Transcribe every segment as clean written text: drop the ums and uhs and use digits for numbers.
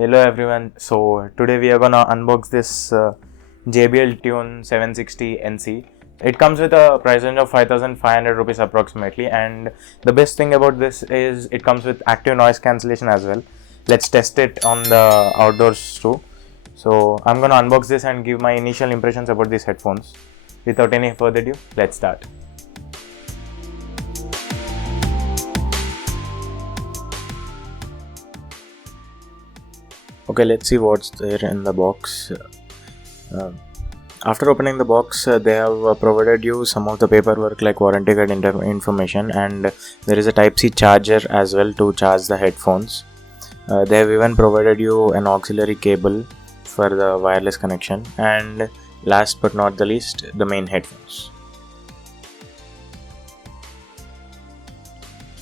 Hello everyone. So today we are gonna unbox this JBL Tune760NC. It comes with a price range of 5,500 rupees approximately, and the best thing about this is it comes with active noise cancellation as well. Let's test it on the outdoors too. So I'm gonna unbox this and give my initial impressions about these headphones. Without any further ado, let's start. Okay, let's see what's there in the box. After opening the box, they have provided you some of the paperwork like warranty card information, and there is a Type-C charger as well to charge the headphones. They have even provided you an auxiliary cable for the wireless connection, and last but not the least, the main headphones.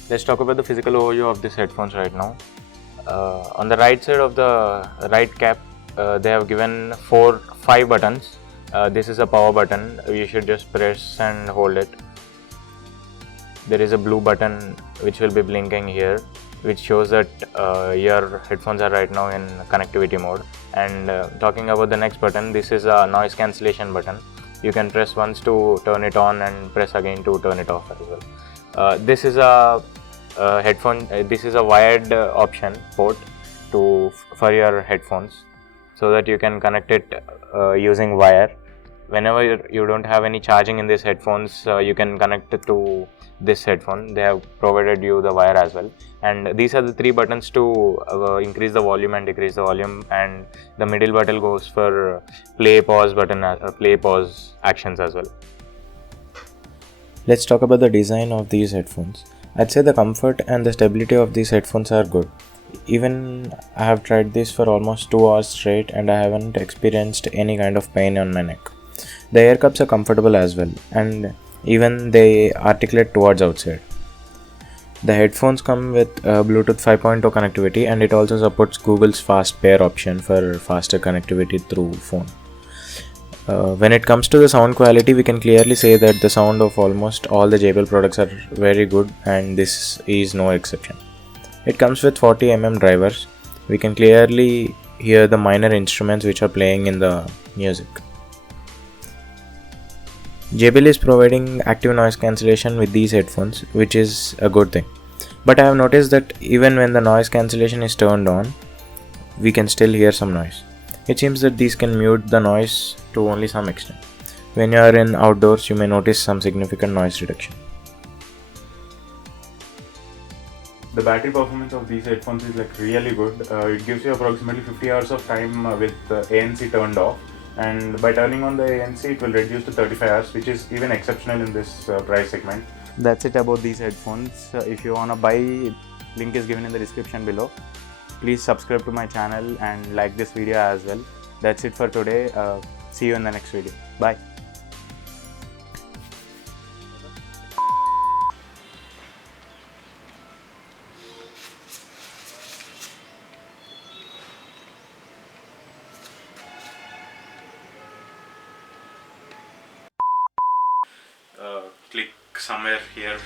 Let's talk about the physical overview of these headphones right now. On the right side of the right cap, they have given 5 buttons. This is a power button. You should just press and hold it. There is a blue button which will be blinking here, which shows that your headphones are right now in connectivity mode. And talking about the next button, this is a noise cancellation button. You can press once to turn it on and press again to turn it off as well. This is a headphone. This is a wired option port for your headphones, so that you can connect it using wire. Whenever you don't have any charging in these headphones, you can connect it to this headphone. They have provided you the wire as well, and these are the 3 buttons to increase the volume and decrease the volume, and the middle button goes for play pause button, play pause actions as well. Let's talk about the design of these headphones. I'd say the comfort and the stability of these headphones are good. Even I have tried this for almost 2 hours straight and I haven't experienced any kind of pain on my neck. The ear cups are comfortable as well, and even they articulate towards outside. The headphones come with Bluetooth 5.0 connectivity, and it also supports Google's fast pair option for faster connectivity through phone. When it comes to the sound quality, we can clearly say that the sound of almost all the JBL products are very good, and this is no exception. It comes with 40mm drivers. We can clearly hear the minor instruments which are playing in the music. JBL is providing active noise cancellation with these headphones, which is a good thing. But I have noticed that even when the noise cancellation is turned on, we can still hear some noise. It seems that these can mute the noise to only some extent. When you are in outdoors, you may notice some significant noise reduction. The battery performance of these headphones is really good. It gives you approximately 50 hours of time with ANC turned off, and by turning on the ANC it will reduce to 35 hours, which is even exceptional in this price segment. That's it about these headphones. If you wanna buy, link is given in the description below. Please subscribe to my channel and like this video as well. That's it for today. See you in the next video. Bye. Click somewhere here.